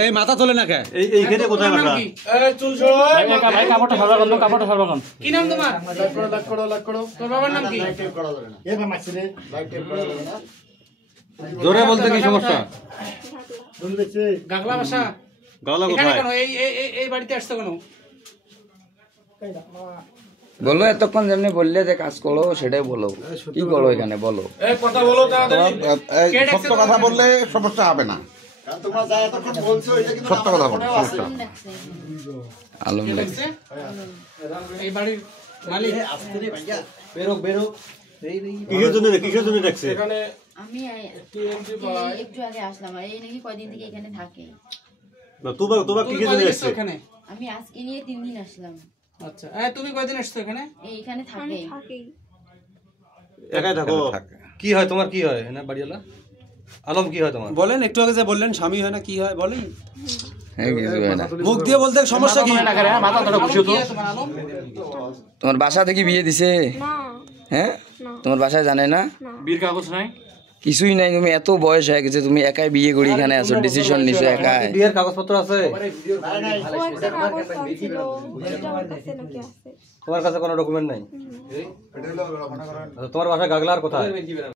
এই মাথা তোলে না কে? এইখানে কোথায় বাসা? এই চুল সরো। ভাই কাপড়টা সরবাগন, কাপড়টা সরবাগন। কি নাম তোমার? লাগ করো। তোর বাবার নাম কি? এ বা মাছিরে লাইট টেপ করা যাবে না। জোরে বলতে কি সমস্যা? গাগলা বাসা। গলা এখানে কোথায়? কেন? এই বাড়িতে আসছো কেন? বলো এতক্ষণ যেমনি বললে যে কাজ করো সেটাই বলো, কি করো এখানে বলো। এই কথা বলো তাড়াতাড়ি। কে ডাকছে সত্য কথা বললে সমস্যা হবে না। কারণ তোমরা যা এতক্ষণ বলছো এটা কিন্তু সত্য কথা বলো, সমস্যা। আলম ডাকছে? এই বাড়ির মালিক। বেরো কিসের জন্য দেখছে? আমি একটু আগে আসলাম, আর এই নাকি কয়দিন থেকে এখানে থাকে। না তোমার তুমি কিসের জন্য কয়দিন দেখছে? এসছো এখানে? আমি আজকে নিয়ে 3 দিন আসলাম। আচ্ছা, তুমি কয়দিন এসছো এখানে? এখানে থাকে। একাই থাকো? কি হয় তোমার, কি হয় না বাড়িওয়ালা? আলম কি হয় তোমার? বলেন, একটু আগে যে বললেন স্বামী হয় না, কি হয় বলেন? হ্যাঁ কিছু হয় না। মুখ দিয়ে বলতে সমস্যা কি? মাথা ধরে খুশি তো। কি হয় তোমার আলম? তোমার বাসা থেকে বিয়ে দিছে? হ্যাঁ, তোমার বাসায় জানে না? বীর কাগজ নাই? কিছুই নাই, তুমি এত বয়স হয়ে গেছে, তুমি একাই বিয়ে করে এখানে আছো, ডিসিশন নিছো একাই। বিয়ের কাগজপত্র আছে? তোমার কাছে কোনো ডকুমেন্ট নাই? তোমার বাসা গাগলার কোথায়?